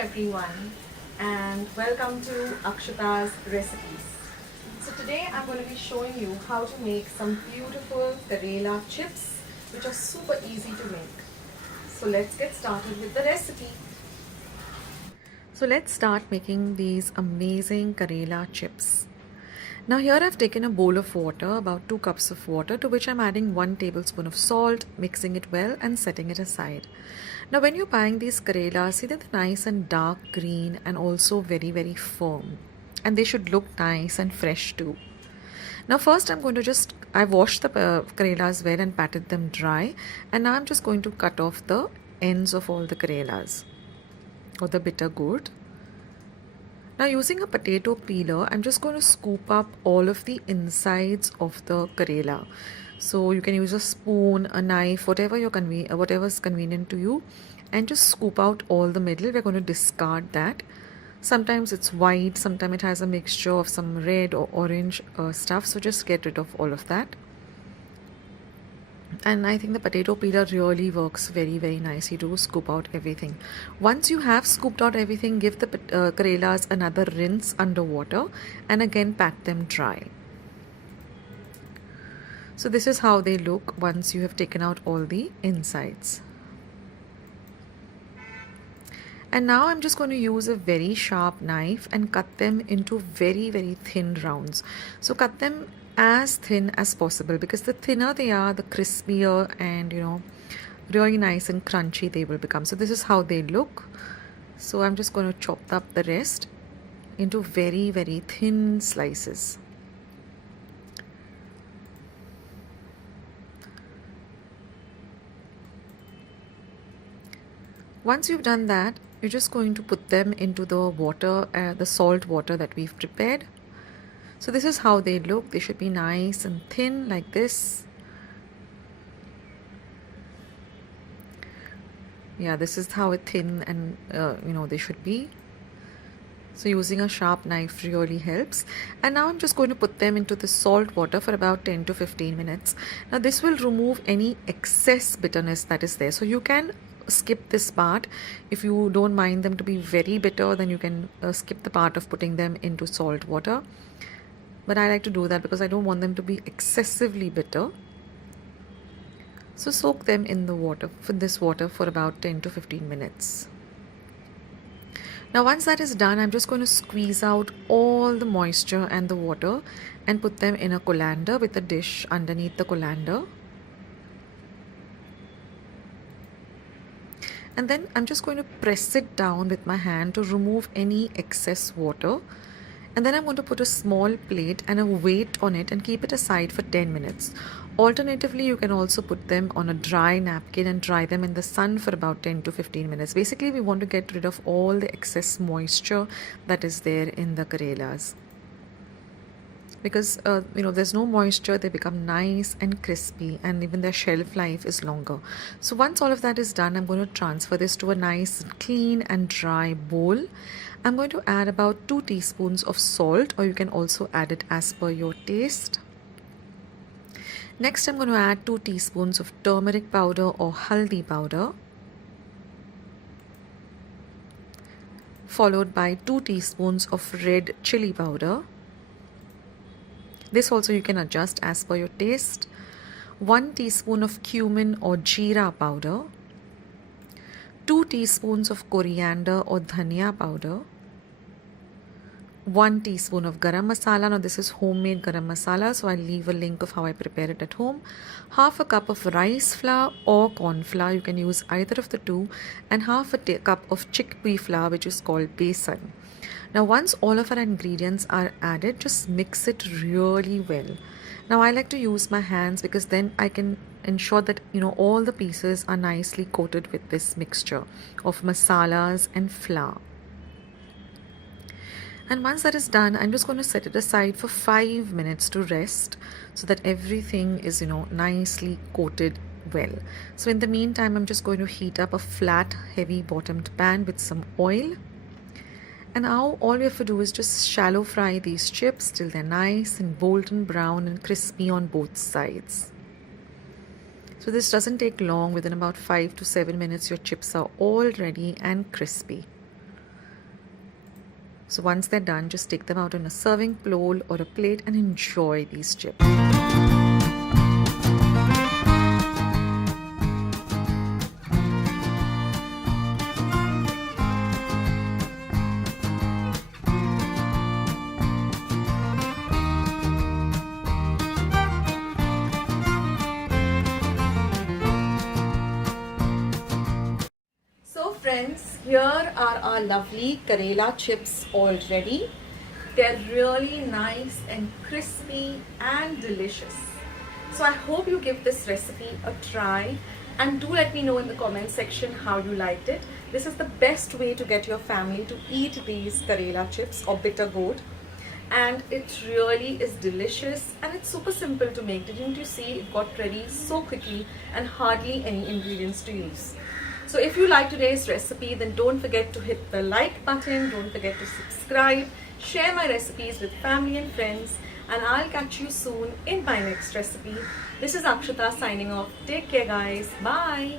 everyone and welcome to Akshata's recipes. So today I'm going to be showing you how to make some beautiful Karela chips which are super easy to make. So let's get started with the recipe. So let's start making these amazing Karela chips. Now here I've taken a bowl of water, about 2 cups of water, to which I'm adding 1 tablespoon of salt, mixing it well and setting it aside. Now when you're buying these Karelas, see that they're nice and dark green and also very firm. And they should look nice and fresh too. Now first I've washed the Karelas well and patted them dry. And now I'm just going to cut off the ends of all the Karelas or the bitter gourd. Now using a potato peeler, I'm just going to scoop up all of the insides of the Karela. So you can use a spoon, a knife, whatever's convenient to you, and just scoop out all the middle. We're going to discard that. Sometimes it's white, sometimes it has a mixture of some red or orange stuff. So just get rid of all of that. And I think the potato peeler really works very nicely to scoop out everything. Once you have scooped out everything, give the Karelas another rinse under water and again pat them dry. So this is how they look once you have taken out all the insides. And now I'm just going to use a very sharp knife and cut them into very thin rounds. So cut them as thin as possible, because the thinner they are, the crispier and really nice and crunchy they will become. So this is how they look. So I'm just going to chop up the rest into very thin slices. Once you've done that, you're just going to put them into the water, the salt water that we've prepared. So this is how they look. They should be nice and thin like this. Yeah, this is how thin and they should be. So using a sharp knife really helps. And now I'm just going to put them into the salt water for about 10 to 15 minutes. Now this will remove any excess bitterness that is there. So you can skip this part. If you don't mind them to be very bitter, then you can skip the part of putting them into salt water. But I like to do that because I don't want them to be excessively bitter. So soak them in the water, for about 10 to 15 minutes. Now once that is done, I'm just going to squeeze out all the moisture and the water and put them in a colander with a dish underneath the colander. And then I'm just going to press it down with my hand to remove any excess water. And then I'm going to put a small plate and a weight on it and keep it aside for 10 minutes. Alternatively, you can also put them on a dry napkin and dry them in the sun for about 10 to 15 minutes. Basically, we want to get rid of all the excess moisture that is there in the Karelas. Because there's no moisture, they become nice and crispy, and even their shelf life is longer. So once all of that is done, I'm going to transfer this to a nice clean and dry bowl. I'm going to add about 2 teaspoons of salt, or you can also add it as per your taste. Next I'm going to add 2 teaspoons of turmeric powder or haldi powder, followed by 2 teaspoons of red chili powder. This also you can adjust as per your taste. 1 teaspoon of cumin or jeera powder. 2 teaspoons of coriander or dhania powder. 1 teaspoon of garam masala. Now this is homemade garam masala, so I'll leave a link of how I prepare it at home. Half a cup of rice flour or corn flour, you can use either of the two, and half a cup of chickpea flour, which is called besan. Now once all of our ingredients are added, just mix it really well. Now I like to use my hands because then I can ensure that all the pieces are nicely coated with this mixture of masalas and flour. And once that is done, I'm just going to set it aside for 5 minutes to rest so that everything is nicely coated well. So in the meantime, I'm just going to heat up a flat heavy bottomed pan with some oil. And now all we have to do is just shallow fry these chips till they're nice and golden brown and crispy on both sides. So this doesn't take long. Within about 5 to 7 minutes, your chips are all ready and crispy. So once they're done, just take them out on a serving bowl or a plate and enjoy these chips. So friends, here are our lovely Karela chips all ready. They're really nice and crispy and delicious. So I hope you give this recipe a try and do let me know in the comment section how you liked it. This is the best way to get your family to eat these Karela chips or bitter gourd. And it really is delicious and it's super simple to make. Didn't you see it got ready so quickly and hardly any ingredients to use. So if you like today's recipe, then don't forget to hit the like button, don't forget to subscribe, share my recipes with family and friends, and I'll catch you soon in my next recipe. This is Akshata signing off. Take care guys. Bye.